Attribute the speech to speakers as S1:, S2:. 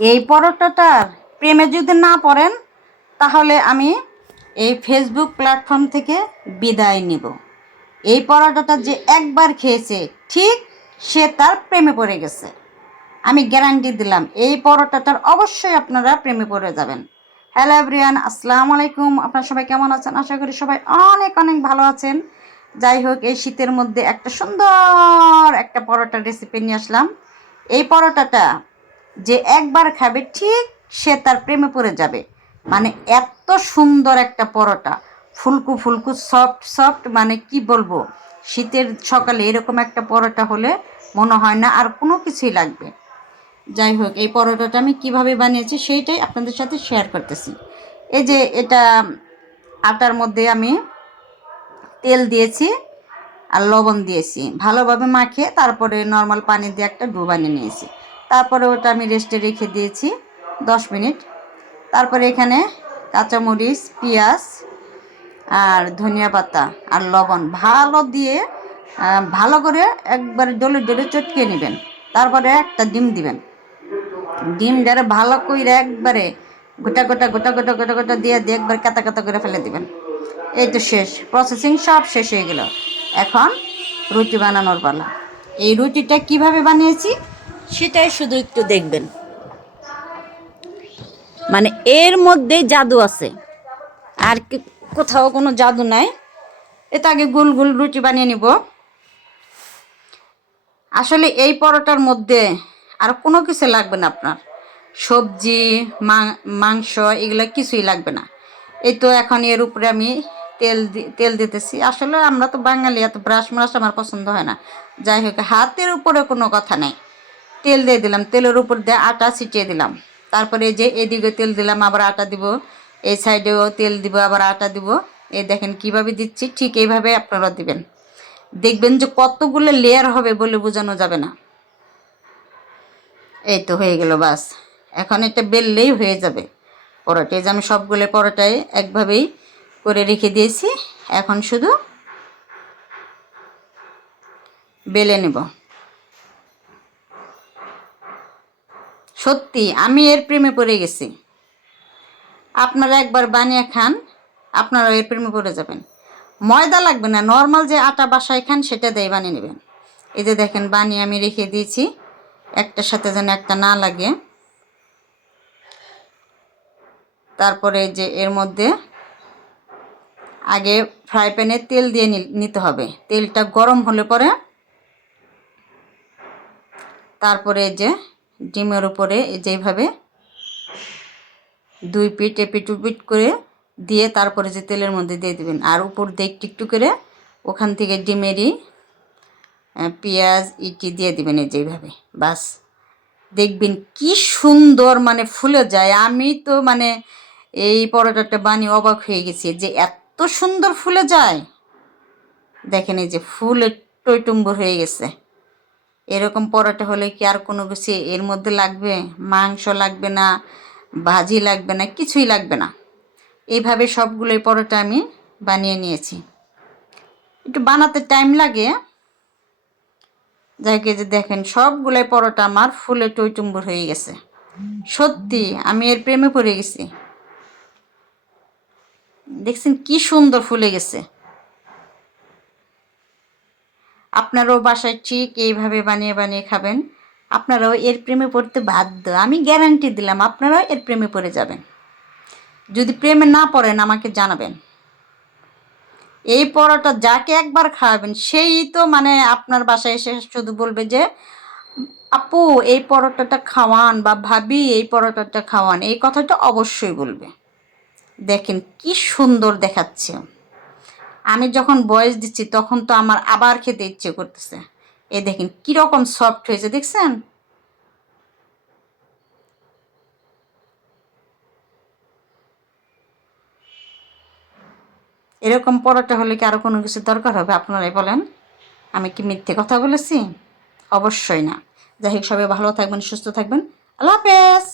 S1: এই পরোটাটার প্রেমে যদি না পড়েন, তাহলে আমি এই ফেসবুক প্ল্যাটফর্ম থেকে বিদায় নিব। এই পরোটাটা যে একবার খেয়েছে, ঠিক সে তার প্রেমে পড়ে গেছে। আমি গ্যারান্টি দিলাম, এই পরোটাটার অবশ্যই আপনারা প্রেমে পড়ে যাবেন। হ্যালো এভরিয়ান আসসালামু আলাইকুম। আপনারা সবাই কেমন আছেন? আশা করি সবাই অনেক অনেক ভালো আছেন। যাই হোক, এই শীতের মধ্যে একটা সুন্দর একটা পরোটার রেসিপি নিয়ে আসলাম। এই পরোটাটা যে একবার খাবে, ঠিক সে তার প্রেমে পড়ে যাবে। মানে এত সুন্দর একটা পরোটা। ফুলকু ফুলকু সফট সফট মানে কি বলব? শীতের সকালে এরকম একটা পরোটা হলে মনে হয় না আর কোনো কিছুই লাগবে। যাই হোক, এই পরোটাটা আমি কীভাবে বানিয়েছি সেইটাই আপনাদের সাথে শেয়ার করতেছি। এই যে এটা আটার মধ্যে আমি তেল দিয়েছি আর লবণ দিয়েছি। ভালোভাবে মাখিয়ে তারপরে নর্মাল পানি দিয়ে একটা ডু বানিয়ে নিয়েছি। তারপরে ওটা আমি রেস্টে রেখে দিয়েছি দশ মিনিট। তারপরে এখানে কাঁচামরিচ, পেঁয়াজ আর ধনিয়া পাতা আর লবণ ভালো দিয়ে ভালো করে একবারে ডলে ডলে চটকে নেবেন। তারপরে একটা ডিম দিবেন। ডিম যারা ভালো করে একবারে গোটা গোটা গোটা গোটা গোটা গোটা দিয়ে দিয়ে একবার কাতা কাতা করে ফেলে দিবেন। এই তো শেষ। প্রসেসিং সব শেষ হয়ে গেল। এখন রুটি বানানোর পালা। এই রুটিটা কীভাবে বানিয়েছি? সেটাই শুধু একটু দেখবেন। মানে এর মধ্যে জাদু আছে। আর কোথাও কোনো জাদু নাই। এটা আগে গোল গোল রুটি বানিয়ে নিব। আসলে এই পরোটার মধ্যে আর কোনো কিছু লাগবে না আপনার। সবজি মাংস এগুলো কিছুই লাগবে না। এই তো এখন এর উপরে আমি তেল তেল দিতেছি। আসলে আমরা তো বাঙালি, এত ব্রাশ ম্রাশ আমার পছন্দ হয় না। যাই হোক, হাতের উপরে কোনো কথা নেই। তেল দিয়ে দিলাম। তেলের উপর দিয়ে আটা ছিটিয়ে দিলাম। তারপরে যে এদিকে তেল দিলাম, আবার আটা দিব। এই সাইডেও তেল দিব, আবার আটা দিব। এই দেখেন কীভাবে দিচ্ছি, ঠিক এইভাবে আপনারা দিবেন। দেখবেন যে কতগুলো লেয়ার হবে বলে বোঝানো যাবে না। এই তো হয়ে গেল বাস। এখন এটা বেললেই হয়ে যাবে। পরোটা, এই যে আমি সবগুলো পরোটাই একভাবেই করে রেখে দিয়েছি। এখন শুধু বেলে নেব। সত্যি, আমি এর প্রেমে পড়ে গেছি। আপনারা একবার বানিয়ে খান আপনারা এর প্রেমে পড়ে যাবেন। ময়দা লাগবে না, নর্মাল যে আটা বাসায় খান, সেটা দিয়ে বানিয়ে নেবেন। এই যে দেখেন বানিয়ে আমি রেখে দিয়েছি, একটার সাথে যেন একটা না লাগে। তারপরে যে এর মধ্যে আগে ফ্রাই প্যানে তেল দিয়ে নিতে হবে। তেলটা গরম হলে পরে তারপরে যে ডিমের উপরে যেভাবে দুই পিঠ এপিট উপিট করে দিয়ে তারপরে যে তেলের মধ্যে দিয়ে দিবেন। আর উপর দিয়ে একটু একটু করে ওখান থেকে ডিমেরই পেঁয়াজ, ইটি দিয়ে দিবেন এই যেভাবে। বাস। দেখবেন কি সুন্দর মানে ফুলে যায়। আমি তো মানে এই পরোটাটা বানিয়ে অবাক হয়ে গেছি যে এত সুন্দর ফুলে যায়। দেখেন এই যে ফুলে টইটুম্বর হয়ে গেছে। এরকম পরোটা হলে কি আর কোনো কিছু এর মধ্যে লাগবে? মাংস লাগবে না, ভাজি লাগবে না, কিছুই লাগবে না। এইভাবে সবগুলোই পরোটা আমি বানিয়ে নিয়েছি। একটু বানাতে টাইম লাগে। যাই যে দেখেন, সবগুলোই পরোটা আমার ফুলে টইটুম্বুর হয়ে গেছে। সত্যি, আমি এর প্রেমে পড়ে গেছি। দেখছেন কি সুন্দর ফুলে গেছে। আপনারাও বাসায় ঠিক এইভাবে বানিয়ে বানিয়ে খাবেন। আপনারাও এর প্রেমে পড়তে বাধ্য। আমি গ্যারান্টি দিলাম, আপনারাও এর প্রেমে পড়ে যাবেন। যদি প্রেমে না পড়েন, আমাকে জানাবেন। এই পরোটা যাকে একবার খাওয়াবেন, সেই তো মানে আপনার বাসায় এসে শুধু বলবে যে, আপু, এই পরোটাটা খাওয়ান বা ভাবি এই পরোটাটা খাওয়ান। এই কথাটা অবশ্যই বলবে। দেখেন কি সুন্দর দেখাচ্ছে। আমি যখন বয়স দিচ্ছি, তখন তো আমার আবার খেতে ইচ্ছে করতেছে। এ দেখেন কীরকম সফট হয়েছে, দেখছেন? এরকম পরোটা হলে কি আরও কোনো কিছু দরকার হবে? আপনারাই বলেন। আমি কি মিথ্যে কথা বলেছি? অবশ্যই না। যাই হোক, সবাই ভালো থাকবেন, সুস্থ থাকবেন। আল্লাহ হাফেজ!